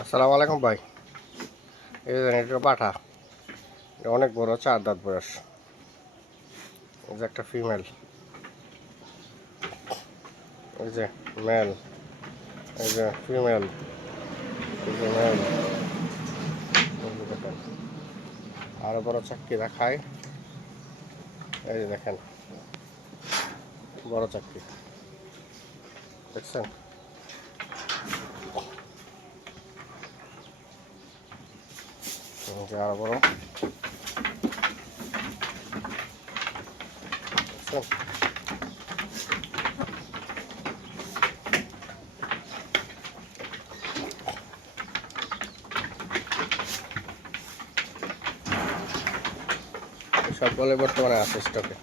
আসসালামু আলাইকুম ভাই। এই যে এটা পাঠা, এটা অনেক বড়, 4 দাঁত বয়স। এই যে একটা ফিমেল, এই যে মেল, এই যে ফিমেল, এই যে মেল। দেখেন আরো বড় চাকরিরা খায়। এই যে দেখেন বড় চাকরি, দেখছেন? এই যে আরো বড়, দেখছেন? সব বলে বর্তমানে আছে স্টকে।